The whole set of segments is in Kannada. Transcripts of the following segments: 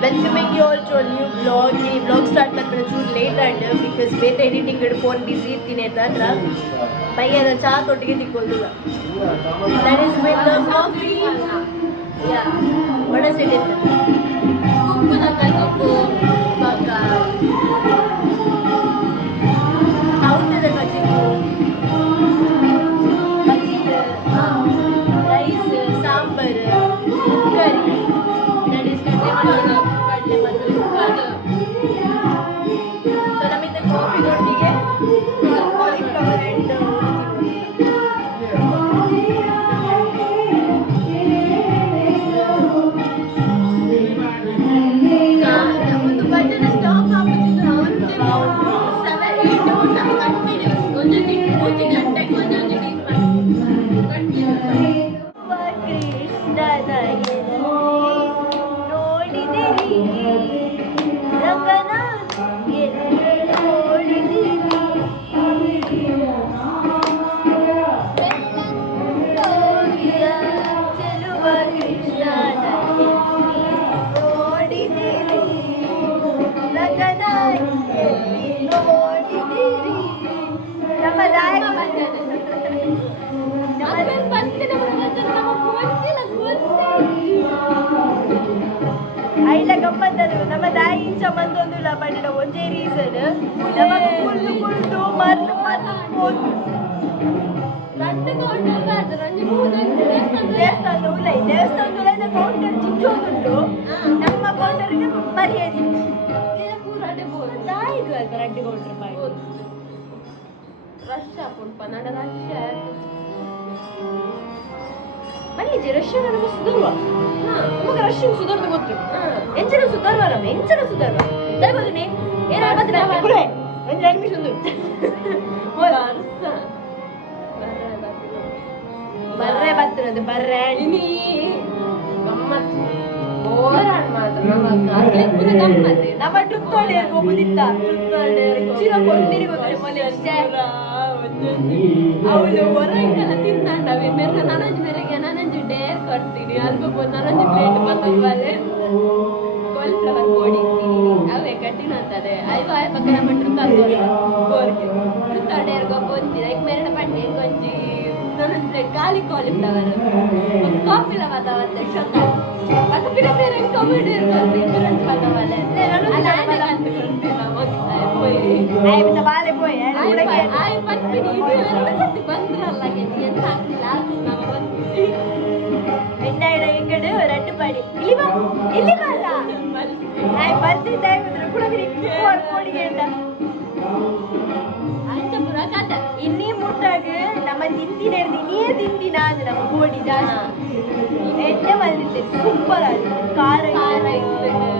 Welcoming you all to a new vlog. ಈ vlog start ಮಾಡ್ಬಿಟ್ಟು ಚೂರು ಲೇಟ್ ಆಯ್ತು ಬಿಕಾಸ್ ಬೇರೆ ಎಡಿಟಿಂಗ್ ಇಡು ಫೋನ್ ಬಿಸಿ ಇರ್ತೀನಿ ಅಂತ ಮೈಯದ ಚಾ ತೊಟ್ಟಿಗೆ ತಿಕ್ಕೋದಿಲ್ಲ. That is with the coffee. Yeah. What does it is? ಉಪ್ಪು ತಗೊಳ್ಬೇಕು. ಬಕ್ಕ. ಔಟದ ಕಜಿಕು. Rice, sambar, curry. That is so ನಮ್ಮಿಂದ ಕಾಫಿ ಒಟ್ಟಿಗೆ ಕಾಲಿಫ್ಲವರ್ ಅಂಡ್ ಒಂದು ಬಜೆಟ್ ಸ್ಟಾಪ್ ಆಗ್ಬಿಟ್ಟಿದ್ರು ಅವತ್ತು 7-8 ಕಂಟಿನ್ಯೂಸ್ ಒಂದು ಪೂಜೆ ಗಂಟೆ ಕೊಂಚ ಐಲ ಗಮ್ಮತ್ತದು ನಮ್ಮ ದಾಯಿ ಇಂಚ ಮಂದೊಂದುಲ್ಲ ಪಂಡಿನ ಒಂದೇ ರೀಸನ್ ನಮಗೆ ಕುಲ್ಲು ಕುಲ್ದು ಮರ್ಲು ಮರ್ಲು ಹೋದು ದೇವಸ್ಥಾನದ ಕೌಂಟರ್ ಚಿಚ್ಚೋದುಂಟು ನಮ್ಮ ಕೌಂಟರ್ಗೆ ಮರ್ಯಾದೆ ದಾಯಿದು ಅಲ್ವ ರಡ್ಡಿ ಕೌಂಟರ್ ರಶ್ ಹಾಕೊಂಡು ನನ್ನ ರಶ್ ಮಲ್ಲಿಜಿ ರಷ್ಯಾ ನಮಗೆ ಸುಧಾರುವ ನಮಗೆ ರಷ್ಯನ್ ಸುಧಾರದ ಗೊತ್ತು ಎಂಚನ ಸುಧಾರುವ ನಮ್ಮ ಎಂಚನ ಸುಧಾರುವ ಗೊತ್ತೇ ಏನಾಗುತ್ತೆ ಒಂದು ಅಡ್ಮಿಷನ್ ಬರ್ರೆ ಬರ್ತದೆ ಬರ್ರೆ ನೀ ಗಮ್ಮತ್ತು ಓರಾಡ್ ಮಾತ್ರ ನಮ್ಮ ಟ್ರಿಪ್ ತೊಳೆ ಹೋಗುದಿಲ್ಲ ಚಿರ ಕೊಡ್ತೀರಿ ಗೊತ್ತಿಲ್ಲ ಅವಳು ಹೊರಗೆಲ್ಲ ತಿಂದಾಂಡವೆ ಮೇರೆ ನನಂಜು ಮೇರೆಗೆ ನನಂಜು ಡೇರ್ ಕೊಡ್ತೀನಿ ಅಲ್ಪ ನನಂಜು ಪ್ಲೇಟ್ ಬಂದವಲೆ ಕೋಲ್ಫ್ಲವರ್ ಕೊಡಿತೀನಿ ಅವೇ ಕಟ್ಟಿನ ಅಂತದೆ ಅಯ್ಯೋ ಆಯ ಪಕ್ಕ ನಮ್ಮ ಟ್ರಿಪ್ ಆಗೋಲ್ಲ ಗೋರ್ಗೆ ಟ್ರಿಪ್ ಡೇರ್ ಗೊಬ್ಬಂತೀನಿ ಈಗ ಮೇರೆ ಪಂಡೆ ಕೊಂಚಿ ನನಂಜು ಪ್ಲೇಟ್ ಖಾಲಿ ಕಾಲಿಫ್ಲವರ್ ಕಾಫಿಲ ಬದವತ್ತೆ ಶೊತ್ತ ಅದು ಬೇರೆ ಬೇರೆ ಕಮೆಂಟ್ ಇರ್ತಾರೆ ಇನ್ಶೂರೆನ್ಸ್ ಬದವಲೆ ಅಲ್ಲ ಅಂದ್ಕೊಳ್ತೀನಿ ಆಯ್ತು ಬಾಲೆ ಪೋಯ್ ಆಯ್ ಪಟ್ಬಿಡಿ ಇದು ಎರಡು ಸತಿ ಬಂದ್ರಲ್ಲ ಎಂತ ಹಾಕಿಲ್ಲ ನಾವು ಬಂದ್ಬಿಟ್ಟು ಎಂಡ ಎಂಗಡು ರಟ್ಟು ಪಾಡಿ ಇಲ್ಲಿ ಬಲ್ಲ ಆಯ್ ಬರ್ತಿದ್ದ ಕೂಡ ಕೋಡಿಗೆ ಎಂಡ ಆಯ್ತ ಪುರ ಕಥ ಇನ್ನೀ ಮುಟ್ಟಾಗ ನಮ್ಮ ತಿಂದಿನ ನೀ ತಿಂದಿನ ಅಂದ್ರೆ ನಮ್ಮ ಕೋಡಿ ಜಾಸ್ತಿ ಎಣ್ಣೆ ಬಂದಿರ್ತೇವೆ ಸೂಪರ್ ಆಗಿ ಖಾರ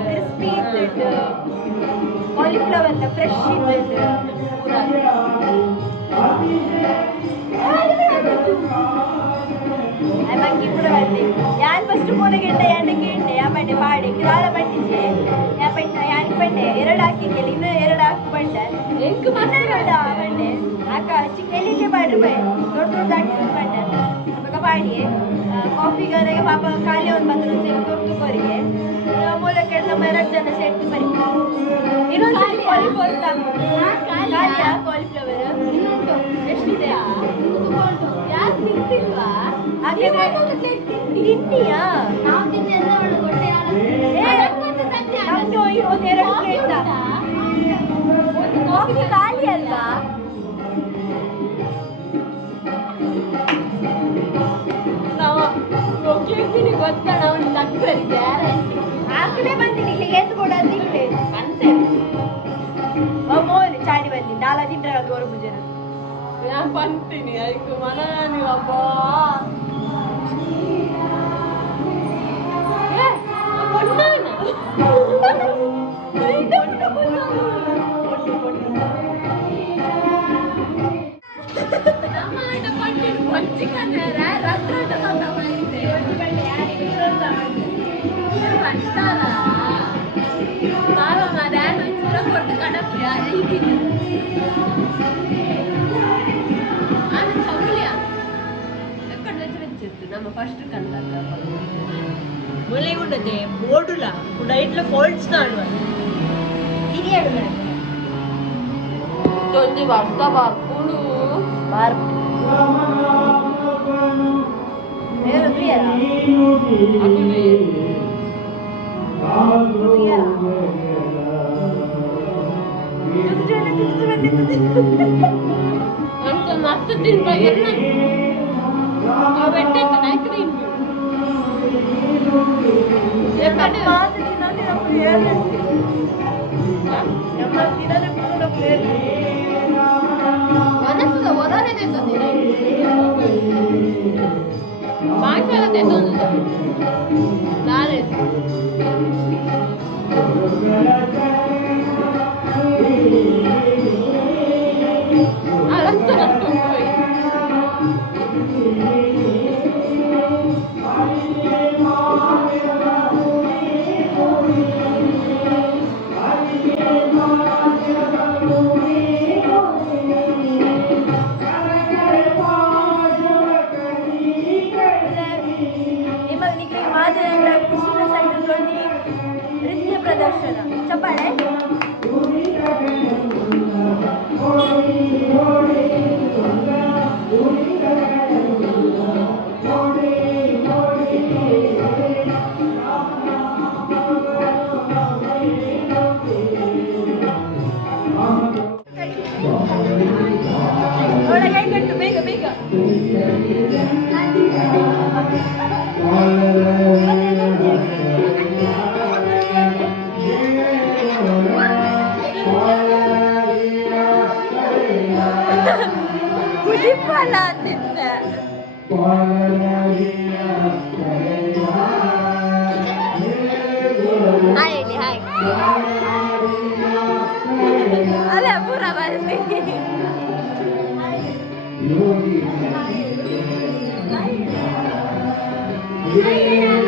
ಕ್ರಿಸ್ಪಿ ಇರ್ತೈತೆ ಕಾಲಿಫ್ಲವರ್ನ ಫ್ರೆಶ್ ಇರ್ತೈತೆ ಮಂಗಿ ಕೂಡ ಬಂದೆ ಯಾನ್ ಫಸ್ಟ್ ಮೂರಗೆಂಡೆ ಎಂಟಕ್ಕೆ ಎಂಟೆ ಯಾಪಂಡೆ ಪಾಡೆ ಕಿರಾಳ ಪಟ್ಟಿದ್ದೆ ಯಾನ್ ಪಂಡೆ ಎರಡು ಹಾಕಿದ್ಯಲ್ಲ ಇನ್ನು ಎರಡು ಹಾಕಿ ಬಂಡೆ ಎಂಕು ಮಾತಾಡ ಬಂಡೆ ಆಕ ಚಿಕ್ಕ ಎಲ್ಲಿಗೆ ಬಾಡ್ರಿ ಬೈ ದೊಡ್ಡ ದೊಡ್ಡ ಹಾಕಿ ಬಂಡೆ ಅವಾಗ ಪಾಡಿ ಕಾಫಿಗಾರಿಗೆ ಪಾಪ ಖಾಲಿ ಒಂದು ಬಂದ್ರೆ ದೊಡ್ಡ ಕೋರಿಗೆ ಮೂಲಕ್ಕೆ ನಮ್ಮ 2 ಜನ ಸೆಟ್ ಬರಿ ಇನ್ನೊಂದು ಕಾಲಿಫ್ಲವರ್ ಖಾಲಿಯಾ ಕಾಲಿಫ್ಲವರ್ ಎಷ್ಟಿದೆ ಯಾಕೆ ತಿಂತಿಲ್ವಾ ತಿಂತೀಯಾ ನಾವು ತಿಂದ ಒಂದೆರಡು ಪ್ಲೇಟ್ ಕಾಫಿ ಖಾಲಿ ಅಲ್ವಾ ನಾವು ಹೋಗ್ಲಿರ್ತೀನಿ ಗೊತ್ತಾ ನಾವು ತಕ್ಕರೆ ಗ್ಯಾರಂಟಿ ಆಕಡೆ ಬಂದಿನಿ ಇಲ್ಲಿಗೆ ಎದ್ದು ಕೂಡ ತಿಂತೆ ಅಂತೆ ಮೋನಿ ಚಾಡಿ ಬಂದಿನಿ ನಾಲ ತಿಂದ್ರೆ ಅದು ಹೊರ ಪೂಜೆ ನಾನು ಬಂತೀನಿ ಅದಕ್ಕೆ ಮನ ನೀವಪ್ಪ మంచిది ನಮ್ಮ ఫస్ట్ కందల్ల mulai ఉండదే బోర్డులా కూడా ఇట్లా ఫోల్డ్స్ కాను ఇది అడుగు తొంది వస్తా బాపులు బార్ నేను క్లియరా ಅಂತ ಮಸ್ತ್ ತಿನ್ಬೇಕು ಅವಟ್ಟೆ ಚೆನ್ನಾಗಿ ತಿನ್ಬೇಕು ಎಪ್ಪಡಿ ಮಾತು ತಿನ್ನೋದು ನಾವು ಹೇಳಲ್ಲ ನಮ್ಮ ತಿನ್ನೋದು ಕೂಡ ಪ್ಲೇಟ್ ಮನಸ್ಸು ಒದಾನೆ ತೆತ್ತಂದಿರ ಮಾಂಸಲ ತೆತ್ತಂದಿರ ನಾಳೆ ಅರಸ್ತ ನಡ್ಕೊಂಡ್ಬೋಯ್ ನಿಮಗೆ ಮಾದರಿಯ ಕೃಷಿನ ಸೈತಲ್ಲಿ ನೃತ್ಯ ಪ್ರದರ್ಶನ ಚಪ್ಪಾಳೆ ಒಳಗೆ ಕಟ್ಟು ಬೇಗ ಬೇಗ ಕುಡಿಪಲ್ಲ ಅಂತಿದ್ದ ಹಾಯ್ ಹಾಯ್ ಅಲ್ಲ ಪೂರ ಬರ್ತೀನಿ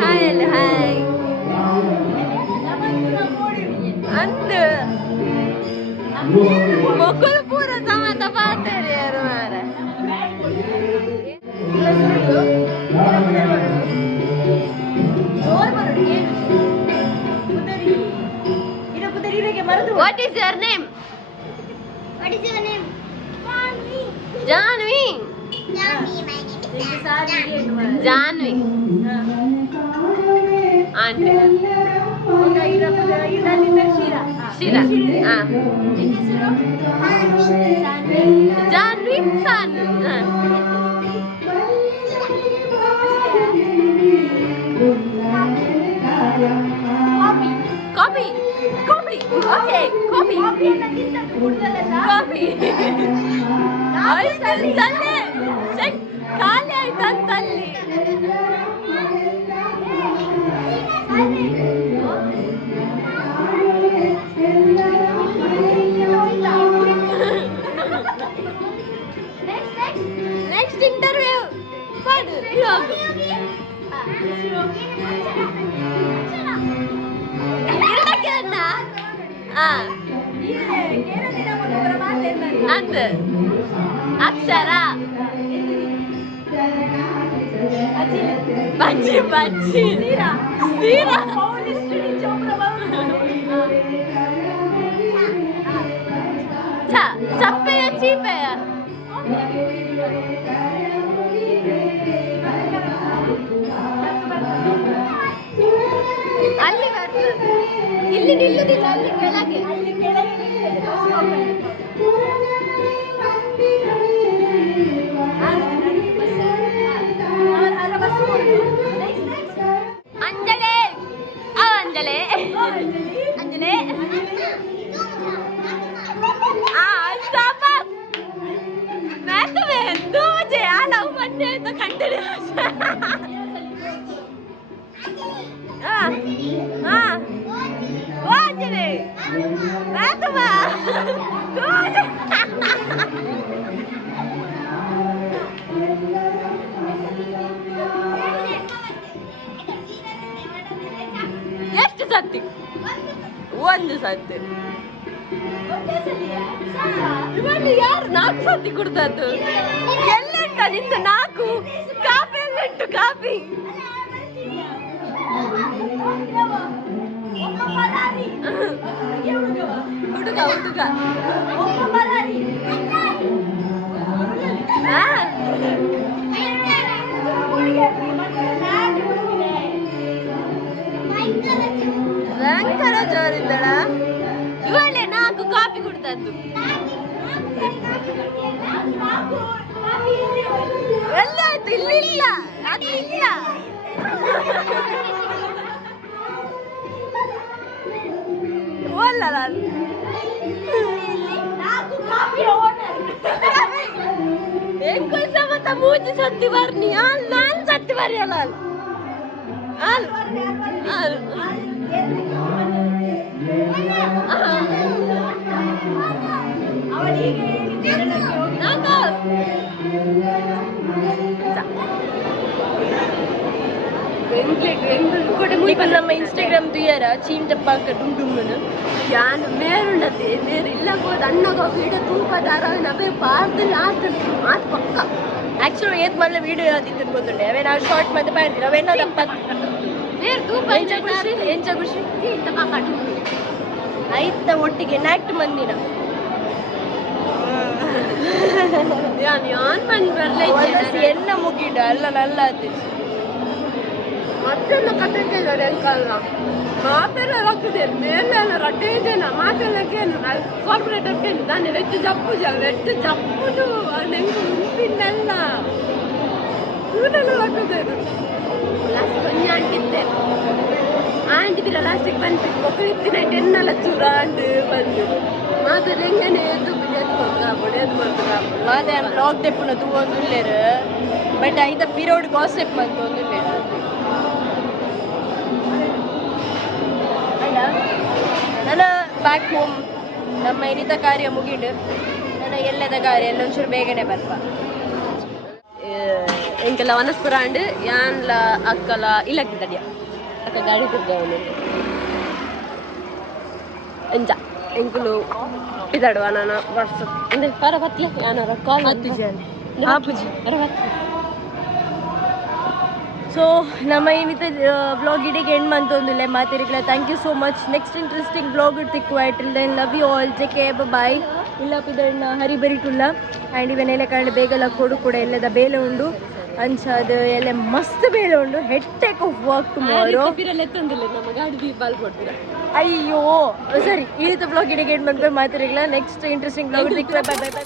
ಹಾಯ್ ಅಲ್ಲ ಹಾಯ್ ಅಂದು ಮಕ್ಕಳು ಪೂರ ಸಮಾತ ಪಾಡ್ತಾರೆ ಯಾರು ಮಾರ What is your name? What is your name? Janvi. Janvi, my name is Janvi. Auntie. Shira. Janvi San. Copy. Okay, copy. Copy. ಆಯ್ತು ತಲ್ಲೆ ಚೆಕ್ ಖಾಲಿ ಆಯ್ತು ಅಂತಲ್ಲಿ ನೆಕ್ಸ್ಟ್ ಇಂಟರ್ವ್ಯೂ ಮಾಡು ಇವಾಗ ಅಂದು ಅಕ್ಷರ ಬಜ್ಜಿ ಸೀರಾ ಚಪ್ಪೆಯ ಚೀಪೆಯ ಅಲ್ಲಿ ಬರ್ತದೆ ಇಲ್ಲಿ ನಿಲ್ಲುದಿಲ್ಲ ಅಲ್ಲಿ ಕೆಳಗೆ ಅಂಜಲೆ ಅಂಜಲೆ ಅಂಜಲೆ मैं तुम्हें तू मुझे आला बनने तो कंटिन्यू वो अंजलि मैं तुम्हें तू मुझे ಎಷ್ಟು ಸತಿ ಒಂದು ಸತಿ ಇವತ್ತು ಯಾರು 4 ಸತಿ ಕೊಡ್ತದ್ದು ಎಲ್ಲೆಂಟ ನಿಂತ 4 ಕಾಫಿಯಲ್ಲಿ ಉಂಟು ಕಾಫಿ ಹುಡುಗ ಹುಡುಗ ಭಯಂಕರ ಜೋರಿದ್ದಳ ಇವಳೆ 4 ಕಾಫಿ ಕುಡ್ದದ್ದು ಎಲ್ಲ ಆಯ್ತು ಇಲ್ಲಿಲ್ಲ ಅದು ಇಲ್ಲ ಓಲ್ಲ ಎಂಕುಲ್ ಸಮತ ಮೂಜಿ ಸತ್ತಿ ಬರ್ನಿ ಅಲ್ ನಾನ್ ಸತ್ತಿ ಬರಿಯಲ್ಲ ಅಲ್ ಅಲ್ ನಮ್ಮ ಇನ್ಸ್ಟಾಗ್ರಾಮ್ ದುಯ್ಯಾರ ಚೀಮ್ ಟಪ್ಪಾಕ ಡುಮ್ ಡುಮ್ಮನು ಯಾನ್ ಮೇರುಂಡತೆ ಮೇರು ಇಲ್ಲ ಹೋದ ಅಣ್ಣಗ ವೀಡಿಯೋ ತೂಪ ದಾರ ನವೇ ಪಾರ್ದು ಲಾಸ್ಟ್ ಮಾತು ಪಕ್ಕ ಆಕ್ಚುಲಿ ಏತ್ ಮೊದಲ ವಿಡಿಯೋ ಯಾವ್ದಿತ್ತು ಗೊತ್ತುಂಡೆ ಅವೇ ನಾವು ಶಾರ್ಟ್ ಮತ್ತೆ ಪಾಡ್ತೀವಿ ಅವೇನೋ ದಪ್ಪ ಮೇರು ತೂಪ ಎಂಚ ಖುಷಿ ಇಂತ ಪಾಕಟ್ಟು ಐತ ಒಟ್ಟಿಗೆ ನಾಕ್ಟ್ ಮಂದಿನ ಯಾನ್ ಯಾನ್ ಬಂದು ಬರ್ಲೇ ಎಲ್ಲ ಮುಗಿಡ ಅಲ್ಲ ನಲ್ಲ ಆತಿತ್ತು ಮತ್ತೆಲ್ಲ ಕತೆ ಕೇಳಿದ್ರೆ ಎಂಕಲ್ಲ ಮಾತೆಲ್ಲ ರಕ್ಕದೆ ಮೇಲೆಲ್ಲ ರಡ್ಡೇ ಜನ ಮಾತೆಲ್ಲ ಕೇಳು ಕಾರ್ಪೊರೇಟರ್ ಕೇಳು ನಾನು ವೆಚ್ಚ ಜಪ್ಪುದು ನೆಂಗು ಉಂಪಿನ್ನೆಲ್ಲ ಇವನ್ನೆಲ್ಲ ರಕ್ಕದೆ ಲಾಸ್ಟ್ ಕೊಂಚ ಅಂಟಿದ್ದೆ ಆಂಟಿ ಬಿರ ಲಾಸ್ಟಿಗೆ ಬಂದು ಮಕ್ಕಳಿತ್ತಿನ ಎನ್ನೆಲ್ಲ ಚೂರ ಅಂಟು ಬಂದು ಮಾತು ಹೆಂಗನೆ ಎದ್ದು ಮಾತೆ ಬ್ಲಾಗ್ ತೆಪ್ಪುನ ತೂ ಒಂದುಲ್ಲೇರು ಬಟ್ ಐತ ಪಿರೋಡ್ ಗಾಸಿಪ್ ಅಂತ ಒಂದುಲ್ಲೇರು ನನ್ನ ಬ್ಯಾಕ್ ಹೋಮ್ ನಮ್ಮ ಏನಿತ ಕಾರ್ಯ ಮುಗಿಡು ನನ್ನ ಎಲ್ಲದ ಕಾರ್ಯ ಎಲ್ಲ ಒಂಚೂರು ಬೇಗನೆ ಬರ್ಪ ಎಂಕೆಲ್ಲ ವನಸ್ಪುರ ಅಂಡು ಯಾನ್ಲ ಅಕ್ಕಲ ಇಲ್ಲಕ್ಕಿದ್ದಡಿಯ ಅಕ್ಕ ಗಾಡಿ ತಿರ್ಗವನು ಎಂಜ ಎಂಕುಲು ಇದಾಡುವ ನಾನು ವರ್ಷ ಅಂದ್ರೆ ಪರ ಬತ್ಲೆ ಯಾನಾರ ಕಾಲ್ ಆಪುಜಿ ಸೊ ನಮ್ಮ ಏನಿತ ವ್ಲಾಗ್ ಇಡಿಗೆ ಎಂಡ್ ಮಂತೊಂದುಲ್ಲೆ ಮಾತಿರಿಗ್ಲ thank you so much next interesting vlog ತಿಕ್ಕುವ till then love you all take care bye ಇಲ್ಲ ಪಿದಣ್ಣ ಹರಿಬರಿಟುಲ್ಲ ಆ್ಯಂಡ್ ಇವನ್ನೆಲ್ಲ ಕಂಡು ಬೇಗಲ ಕೊಡು ಕೂಡ ಎಲ್ಲದ ಬೇಲೆ ಉಂಡು ಅಂಚದು ಎಲ್ಲ ಮಸ್ತ್ ಬೇಲೆ ಉಂಡು head take off work tomorrow ಎತ್ತಂದಿಲ್ಲ ನಮ್ಮ ಗಾಡಿ ಬಾಲ್ ಕೊಡ್ತೀರಾ ಅಯ್ಯೋ ಸರಿ ಈ ವ್ಲಾಗ್ ಇಡಿಗೆ ಎಂಡ್ ಮಂತ್ಕೊಂಡು ಮಾತಿರಿಗ್ಲ ನೆಕ್ಸ್ಟ್ ಇಂಟ್ರೆಸ್ಟಿಂಗ್ ವ್ಲಾಗ್ ತಿಕ್ಕುವ ಬೈ ಬೈ ಬೈ